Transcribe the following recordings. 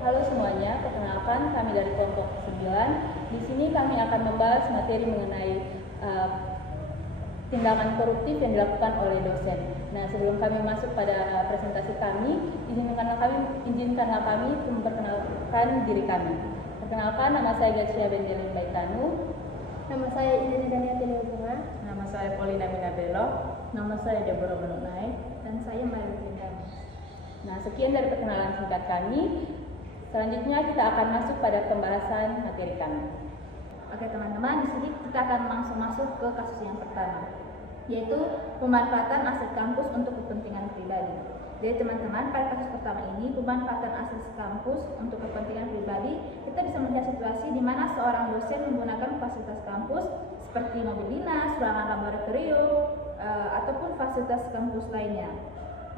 Halo semuanya, perkenalkan kami dari kelompok 9. Di sini kami akan membahas materi mengenai tindakan koruptif yang dilakukan oleh dosen. Nah, sebelum kami masuk pada presentasi kami, izinkanlah kami memperkenalkan diri kami. Perkenalkan, nama saya Gacia Bendelin Baitanu. Nama saya Indri Daniati Bunga. Nama saya Polina Minabelo. Nama saya Deborah Menunai. Dan saya Mario Tindam. Nah, sekian dari perkenalan singkat kami. Selanjutnya kita akan masuk pada pembahasan materi kami. Oke teman-teman, di sini kita akan langsung masuk ke kasus yang pertama, yaitu pemanfaatan aset kampus untuk kepentingan pribadi. Jadi teman-teman, pada kasus pertama ini, pemanfaatan aset kampus untuk kepentingan pribadi, kita bisa melihat situasi di mana seorang dosen menggunakan fasilitas kampus seperti mobil dinas, ruangan laboratorium, ataupun fasilitas kampus lainnya.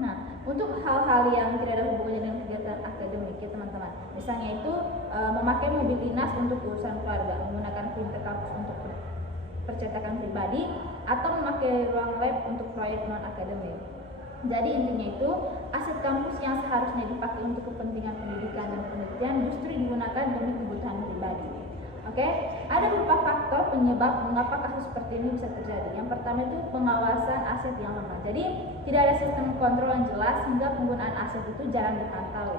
Nah, untuk hal-hal yang tidak ada hubungannya dengan kegiatan akademik ya teman-teman, misalnya itu memakai mobil dinas untuk urusan keluarga, menggunakan printer kampus untuk percetakan pribadi, atau memakai ruang lab untuk proyek non-akademik. Jadi intinya itu, aset kampus yang seharusnya dipakai untuk kepentingan pendidikan dan penelitian justru digunakan demi kebutuhan pribadi. Oke, ada beberapa faktor penyebab mengapa kasus seperti ini bisa terjadi. Yang pertama itu pengawasan aset yang lemah. Jadi tidak ada sistem kontrol yang jelas sehingga penggunaan aset itu jarang dipantau.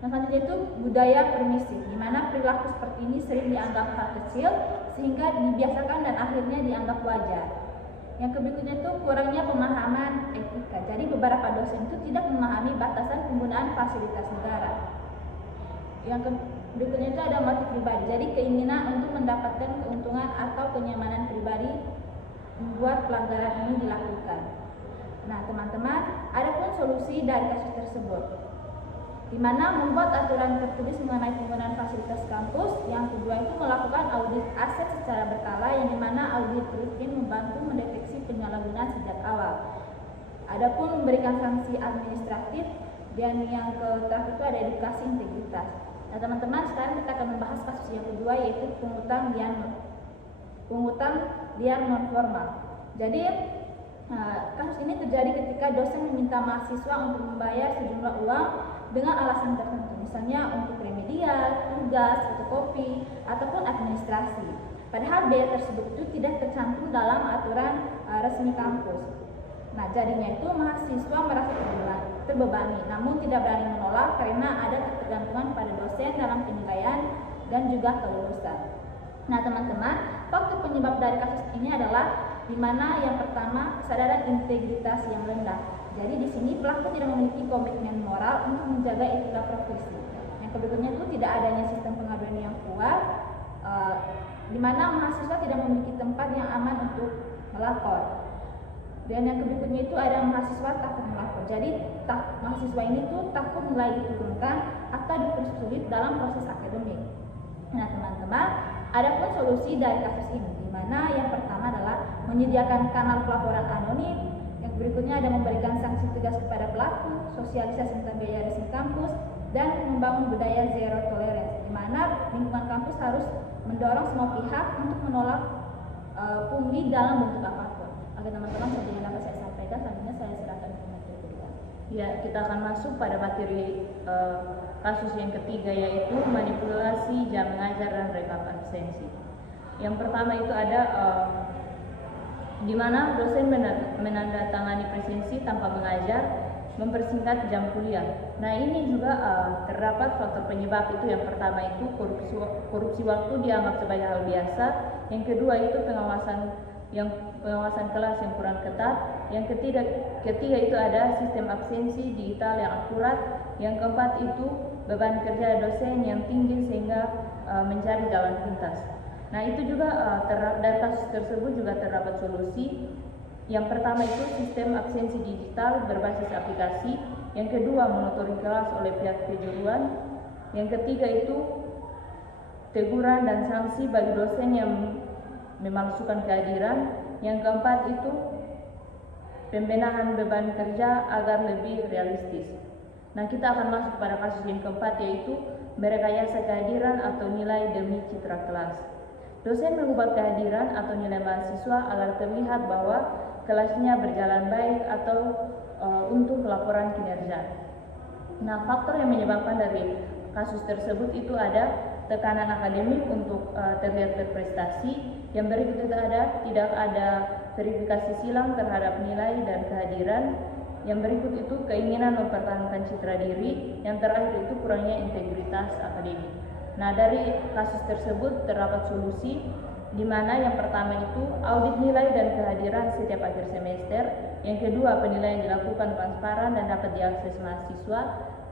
Yang selanjutnya itu budaya permisif, di mana perilaku seperti ini sering dianggap hal kecil sehingga dibiasakan dan akhirnya dianggap wajar. Yang berikutnya itu kurangnya pemahaman etika. Jadi beberapa dosen itu tidak memahami batasan penggunaan fasilitas negara. Yang berikutnya itu ada motif pribadi. Jadi keinginan untuk mendapatkan keuntungan atau kenyamanan pribadi membuat pelanggaran ini dilakukan. Nah, teman-teman, ada pun solusi dari kasus tersebut, di mana membuat aturan tertulis mengenai penggunaan fasilitas kampus. Yang kedua itu melakukan audit aset secara berkala, yang dimana audit rutin membantu mendeteksi penyalahgunaan sejak awal. Adapun memberikan sanksi administratif, dan yang terakhir itu ada edukasi integritas. Nah teman-teman, sekarang kita akan membahas kasus yang kedua, yaitu pungutan liar non formal. Jadi kasus ini terjadi ketika dosen meminta mahasiswa untuk membayar sejumlah uang dengan alasan tertentu, misalnya untuk remedial, tugas, fotokopi, ataupun administrasi. Padahal biaya tersebut itu tidak tercantum dalam aturan resmi kampus. Nah, jadinya itu mahasiswa merasa terbebani, namun tidak berani menolak karena ada ketergantungan pada dosen dalam penilaian dan juga kelulusan. Nah, teman-teman, faktor penyebab dari kasus ini adalah di mana yang pertama kesadaran integritas yang rendah. Jadi di sini pelaku tidak memiliki komitmen moral untuk menjaga etika profesi. Yang berikutnya itu tidak adanya sistem pengaduan yang kuat, di mana mahasiswa tidak memiliki tempat yang aman untuk melapor. Dan yang berikutnya itu ada mahasiswa takut melapor. Jadi mahasiswa ini tuh takut nilai diturunkan atau dipersulit dalam proses akademik. Nah teman-teman, ada pun solusi dari kasus ini, di mana yang pertama adalah menyediakan kanal pelaporan anonim. Yang berikutnya ada memberikan sanksi tegas kepada pelaku, sosialisasi tentang biaya resmi kampus, dan membangun budaya zero tolerance, di mana lingkungan kampus harus mendorong semua pihak untuk menolak pungli dalam bentuk apapun. Oke teman-teman, seperti yang dapat saya sampaikan, selanjutnya saya serahkan ke materi kedua. Ya, kita akan masuk pada materi kasus yang ketiga, yaitu manipulasi jam mengajar dan rekap absensi. Yang pertama itu ada di mana dosen menandatangani presensi tanpa mengajar, mempersingkat jam kuliah. Nah, ini juga terdapat faktor penyebab. Itu yang pertama itu korupsi waktu dianggap sebagai hal biasa. Yang kedua itu pengawasan kelas yang kurang ketat. Yang ketiga itu ada sistem absensi digital yang akurat. Yang keempat itu beban kerja dosen yang tinggi sehingga mencari jalan pintas. Nah, itu juga dari kasus tersebut juga terdapat solusi. Yang pertama itu sistem absensi digital berbasis aplikasi. Yang kedua monitoring kelas oleh pihak kejuruan. Yang ketiga itu teguran dan sanksi bagi dosen yang memalsukan kehadiran. Yang keempat itu pembenahan beban kerja agar lebih realistis. Nah, kita akan masuk pada kasus yang keempat, yaitu merekayasa kehadiran atau nilai demi citra kelas. Dosen mengubah kehadiran atau nilai mahasiswa agar terlihat bahwa kelasnya berjalan baik atau untuk laporan kinerja. Nah, faktor yang menyebabkan dari kasus tersebut itu ada tekanan akademik untuk terlihat berprestasi. Yang berikut itu ada tidak ada verifikasi silang terhadap nilai dan kehadiran. Yang berikut itu keinginan mempertahankan citra diri. Yang terakhir itu kurangnya integritas akademik. Nah, dari kasus tersebut terdapat solusi, di mana yang pertama itu audit nilai dan kehadiran setiap akhir semester. Yang kedua, penilaian dilakukan transparan dan dapat diakses mahasiswa.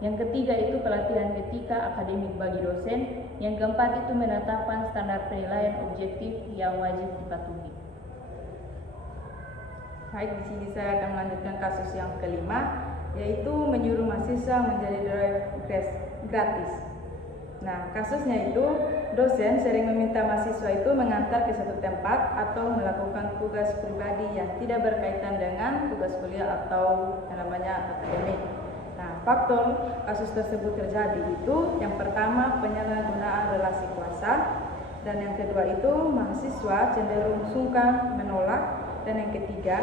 Yang ketiga itu pelatihan etika akademik bagi dosen. Yang keempat itu menetapkan standar penilaian objektif yang wajib dipatuhi. Baik, di sini saya akan melanjutkan kasus yang kelima, yaitu menyuruh mahasiswa menjadi drive gratis. Nah, kasusnya itu dosen sering meminta mahasiswa itu mengantar ke satu tempat atau melakukan tugas pribadi yang tidak berkaitan dengan tugas kuliah atau yang namanya akademik. Nah, faktor kasus tersebut terjadi itu yang pertama penyalahgunaan relasi kuasa, dan yang kedua itu mahasiswa cenderung sungkan menolak, dan yang ketiga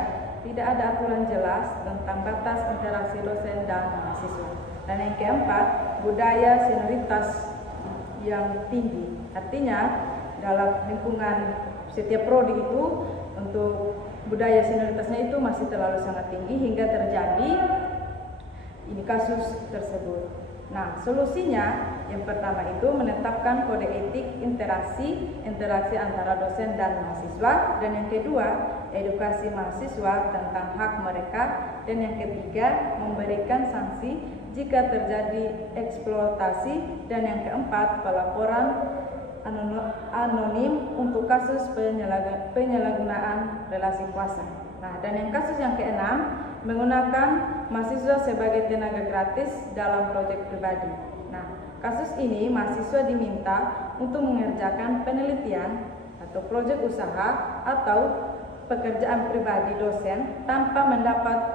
tidak ada aturan jelas tentang batas interaksi dosen dan mahasiswa, dan yang keempat budaya senioritas yang tinggi. Artinya dalam lingkungan setiap prodi itu untuk budaya senioritasnya itu masih terlalu sangat tinggi hingga terjadi ini kasus tersebut. Nah, solusinya yang pertama itu menetapkan kode etik interaksi antara dosen dan mahasiswa, dan yang kedua edukasi mahasiswa tentang hak mereka, dan yang ketiga memberikan sanksi jika terjadi eksploitasi, dan yang keempat pelaporan anonim untuk kasus penyalahgunaan relasi kuasa. Nah, dan yang kasus yang keenam menggunakan mahasiswa sebagai tenaga gratis dalam proyek pribadi. Nah, kasus ini mahasiswa diminta untuk mengerjakan penelitian atau proyek usaha atau pekerjaan pribadi dosen tanpa mendapat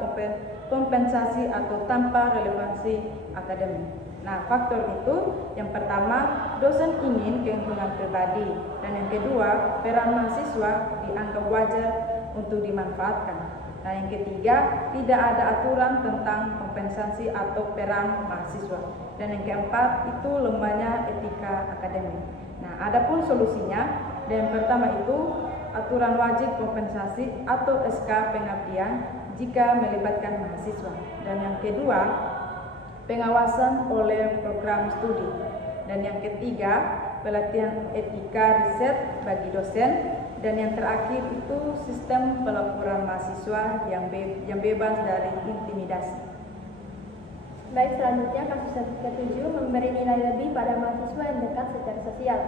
kompensasi atau tanpa relevansi akademik. Nah, faktor itu yang pertama dosen ingin keuntungan pribadi, dan yang kedua peran mahasiswa dianggap wajar untuk dimanfaatkan. Nah, yang ketiga tidak ada aturan tentang kompensasi atau peran mahasiswa, dan yang keempat itu lemahnya etika akademik. Nah, adapun solusinya, yang pertama itu aturan wajib kompensasi atau SK pengabdian jika melibatkan mahasiswa, dan yang kedua pengawasan oleh program studi, dan yang ketiga pelatihan etika riset bagi dosen, dan yang terakhir itu sistem pelaporan mahasiswa yang bebas dari intimidasi. Baik, selanjutnya kasus ke-7 memberi nilai lebih pada mahasiswa yang dekat secara sosial.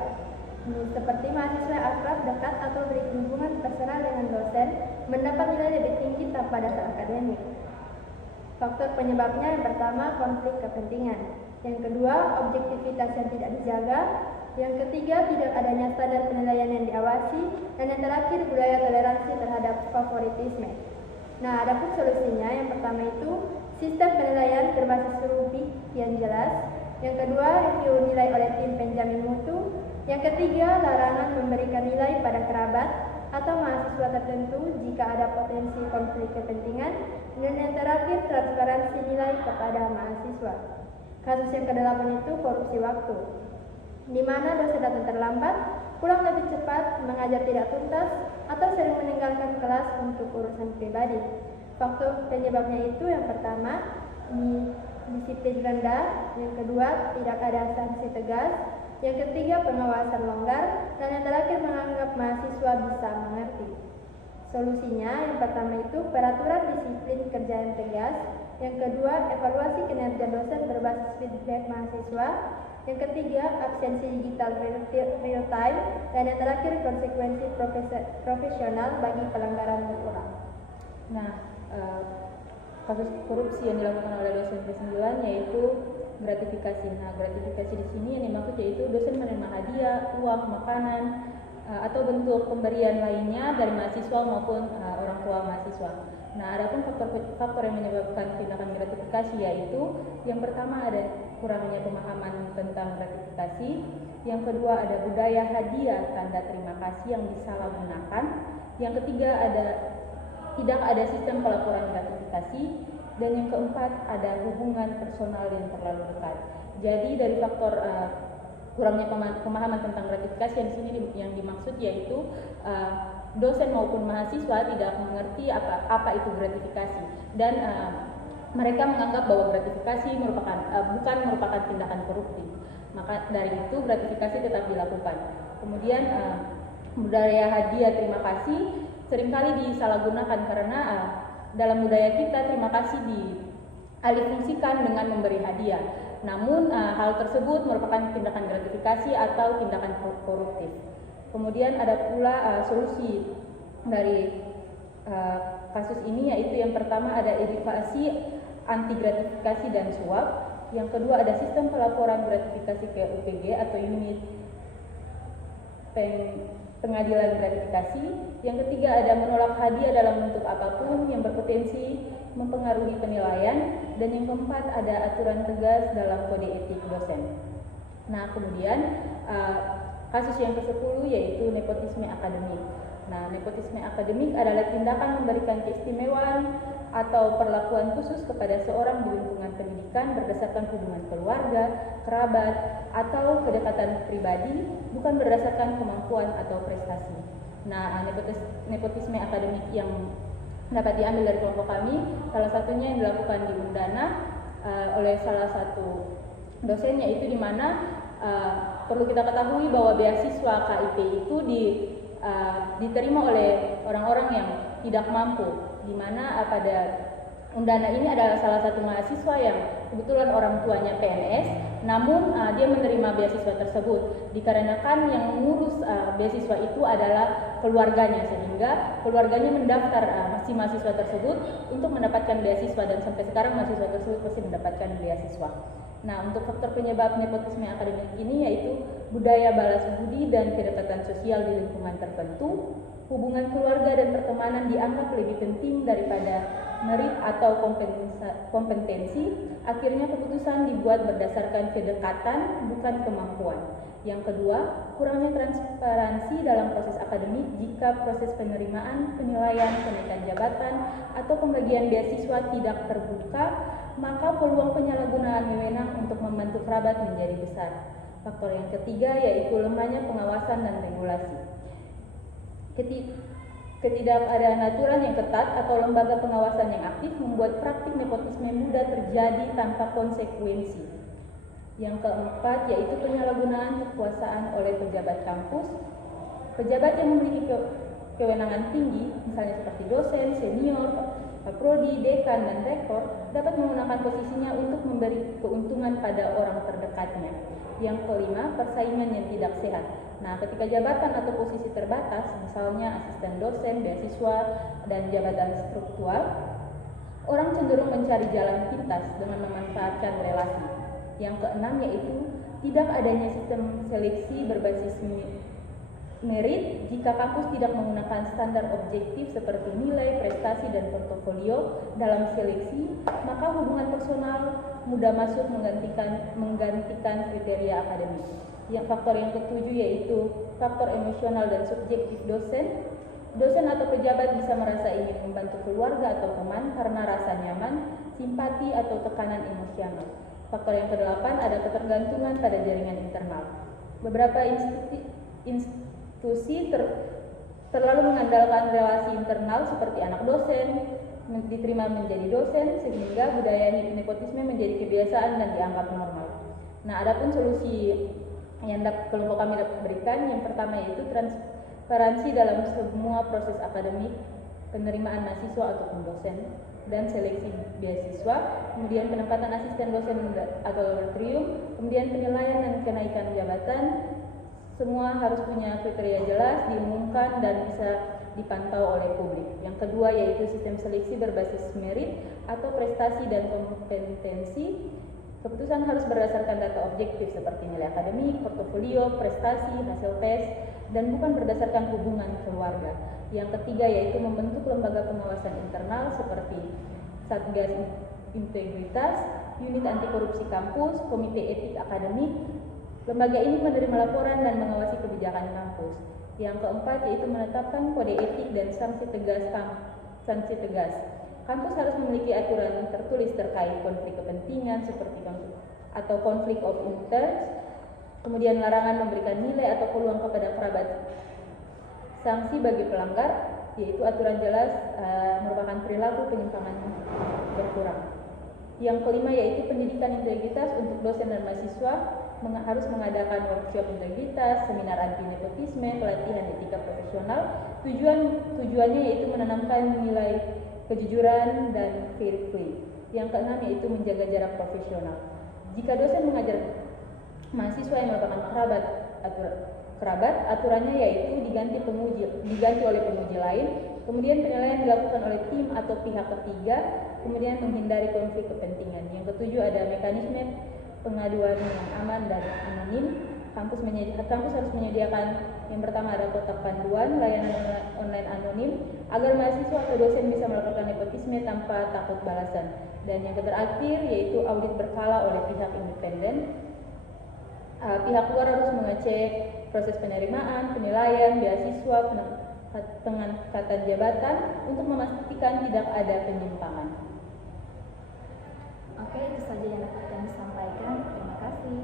Seperti mahasiswa akrab, dekat, atau berhubungan personal dengan dosen mendapat nilai lebih tinggi tanpa dasar akademik. Faktor penyebabnya yang pertama konflik kepentingan, yang kedua objektivitas yang tidak dijaga, yang ketiga tidak adanya standar penilaian yang diawasi, dan yang terakhir budaya toleransi terhadap favoritisme. Nah, adapun solusinya yang pertama itu sistem penilaian berbasis rubrik yang jelas, yang kedua review nilai oleh tim penjamin mutu, yang ketiga larangan memberikan nilai pada kerabat atau mahasiswa tertentu jika ada potensi konflik kepentingan, dan yang terakhir transparansi nilai kepada mahasiswa. Kasus yang ke-8 itu korupsi waktu, di mana dosen datang terlambat, pulang lebih cepat, mengajar tidak tuntas, atau sering meninggalkan kelas untuk urusan pribadi. Faktor penyebabnya itu yang pertama disiplin rendah, yang kedua tidak ada sanksi tegas, yang ketiga pengawasan longgar, dan yang terakhir menganggap mahasiswa bisa mengerti. Solusinya yang pertama itu peraturan disiplin kerja yang tegas, yang kedua evaluasi kinerja dosen berbasis feedback mahasiswa, yang ketiga absensi digital real time, dan yang terakhir konsekuensi profesional bagi pelanggaran berulang. Nah, kasus korupsi yang dilakukan oleh dosen ke-9 yaitu gratifikasi. Nah, gratifikasi di sini yang dimaksud yaitu dosen menerima hadiah, uang, makanan, atau bentuk pemberian lainnya dari mahasiswa maupun orang tua mahasiswa. Nah, adapun faktor yang menyebabkan tindakan gratifikasi yaitu yang pertama ada kurangnya pemahaman tentang gratifikasi, yang kedua ada budaya hadiah tanda terima kasih yang disalahgunakan, yang ketiga tidak ada sistem pelaporan gratifikasi, Dan yang keempat, ada hubungan personal yang terlalu dekat. Jadi dari faktor kurangnya pemahaman tentang gratifikasi yang di sini yang dimaksud yaitu dosen maupun mahasiswa tidak mengerti apa itu gratifikasi, dan mereka menganggap bahwa gratifikasi bukan merupakan tindakan koruptif. Maka dari itu gratifikasi tetap dilakukan. Kemudian budaya hadiah terima kasih seringkali disalahgunakan karena dalam budaya kita terima kasih dialihfungsikan dengan memberi hadiah. Namun hal tersebut merupakan tindakan gratifikasi atau tindakan koruptif. Kemudian ada pula solusi dari kasus ini, yaitu yang pertama ada edukasi anti gratifikasi dan suap. Yang kedua ada sistem pelaporan gratifikasi ke UPG atau unit pengadilan gratifikasi. Yang ketiga ada menolak hadiah dalam bentuk apapun yang berpotensi mempengaruhi penilaian. Dan yang keempat ada aturan tegas dalam kode etik dosen. Nah, kemudian kasus yang ke-10 yaitu nepotisme akademik. Nah, nepotisme akademik adalah tindakan memberikan keistimewaan atau perlakuan khusus kepada seorang di lingkungan pendidikan berdasarkan hubungan keluarga, kerabat, atau kedekatan pribadi, bukan berdasarkan kemampuan atau prestasi. Nah, nepotisme akademik yang dapat diambil dari kelompok kami, salah satunya yang dilakukan di Undana oleh salah satu dosen, yaitu di mana perlu kita ketahui bahwa beasiswa KIP itu diterima oleh orang-orang yang tidak mampu, di mana pada Undana ini adalah salah satu mahasiswa yang kebetulan orang tuanya PNS, namun dia menerima beasiswa tersebut dikarenakan yang mengurus beasiswa itu adalah keluarganya, sehingga keluarganya mendaftar si mahasiswa tersebut untuk mendapatkan beasiswa, dan sampai sekarang mahasiswa tersebut masih mendapatkan beasiswa. Nah, untuk faktor penyebab nepotisme akademik ini yaitu budaya balas budi dan kedekatan sosial di lingkungan tertentu. Hubungan keluarga dan pertemanan dianggap lebih penting daripada merit atau kompetensi. Akhirnya keputusan dibuat berdasarkan kedekatan, bukan kemampuan. Yang kedua, kurangnya transparansi dalam proses akademik. Jika proses penerimaan, penilaian, kenaikan jabatan, atau pembagian beasiswa tidak terbuka, maka peluang penyalahgunaan wewenang untuk membantu kerabat menjadi besar. Faktor yang ketiga yaitu lemahnya pengawasan dan regulasi. Ketidakadaan aturan yang ketat atau lembaga pengawasan yang aktif membuat praktik nepotisme mudah terjadi tanpa konsekuensi. Yang keempat yaitu penyalahgunaan kekuasaan oleh pejabat kampus. Pejabat yang memiliki kewenangan tinggi, misalnya seperti dosen, senior, prodi, dekan, dan rektor, dapat menggunakan posisinya untuk memberi keuntungan pada orang terdekatnya. Yang kelima, persaingan yang tidak sehat. Nah, ketika jabatan atau posisi terbatas, misalnya asisten dosen, beasiswa, dan jabatan struktural, orang cenderung mencari jalan pintas dengan memanfaatkan relasi. Yang keenam yaitu tidak adanya sistem seleksi berbasis merit. Jika kampus tidak menggunakan standar objektif seperti nilai, prestasi, dan portofolio dalam seleksi, maka hubungan personal mudah masuk menggantikan kriteria akademik. Yang faktor yang ketujuh yaitu faktor emosional dan subjektif dosen. Dosen atau pejabat bisa merasa ingin membantu keluarga atau teman karena rasa nyaman, simpati, atau tekanan emosional. Faktor yang kedelapan ada ketergantungan pada jaringan internal. Beberapa institusi terlalu mengandalkan relasi internal seperti anak dosen diterima menjadi dosen, sehingga budaya nepotisme menjadi kebiasaan dan dianggap normal. Nah, adapun solusi yang kelompok kami dapat berikan, yang pertama yaitu transparansi dalam semua proses akademik, penerimaan mahasiswa ataupun dosen, dan seleksi beasiswa, kemudian penempatan asisten dosen atau laboratorium, kemudian penilaian dan kenaikan jabatan. Semua harus punya kriteria jelas, diumumkan, dan bisa dipantau oleh publik. Yang kedua yaitu sistem seleksi berbasis merit atau prestasi dan kompetensi. Keputusan harus berdasarkan data objektif seperti nilai akademik, portofolio, prestasi, hasil tes, dan bukan berdasarkan hubungan keluarga. Yang ketiga yaitu membentuk lembaga pengawasan internal seperti Satgas Integritas, unit anti korupsi kampus, komite etik akademik. Lembaga ini menerima laporan dan mengawasi kebijakan kampus. Yang keempat yaitu menetapkan kode etik dan sanksi tegas. Kampus harus memiliki aturan tertulis terkait konflik kepentingan seperti atau konflik of interest, kemudian larangan memberikan nilai atau peluang kepada kerabat. Sanksi bagi pelanggar, yaitu aturan jelas merupakan perilaku penyimpangan berkurang. Yang kelima yaitu pendidikan integritas untuk dosen dan mahasiswa harus mengadakan workshop integritas, seminar anti nepotisme, pelatihan etika profesional. Tujuannya yaitu menanamkan nilai kejujuran dan fair play. Yang keenam yaitu menjaga jarak profesional. Jika dosen mengajar mahasiswa yang merupakan kerabat, aturannya yaitu diganti oleh penguji lain, kemudian penilaian dilakukan oleh tim atau pihak ketiga, kemudian menghindari konflik kepentingan. Yang ketujuh ada mekanisme pengaduan yang aman dan anonim. Kampus harus menyediakan yang pertama ada kotak panduan, layanan online anonim agar mahasiswa atau dosen bisa melakukan nepotisme tanpa takut balasan. Dan yang terakhir yaitu audit berkala oleh pihak independen. Pihak luar harus mengecek proses penerimaan, penilaian, beasiswa, pengangkatan jabatan untuk memastikan tidak ada penyimpangan. Oke, itu saja yang dapat kami sampaikan. Terima kasih.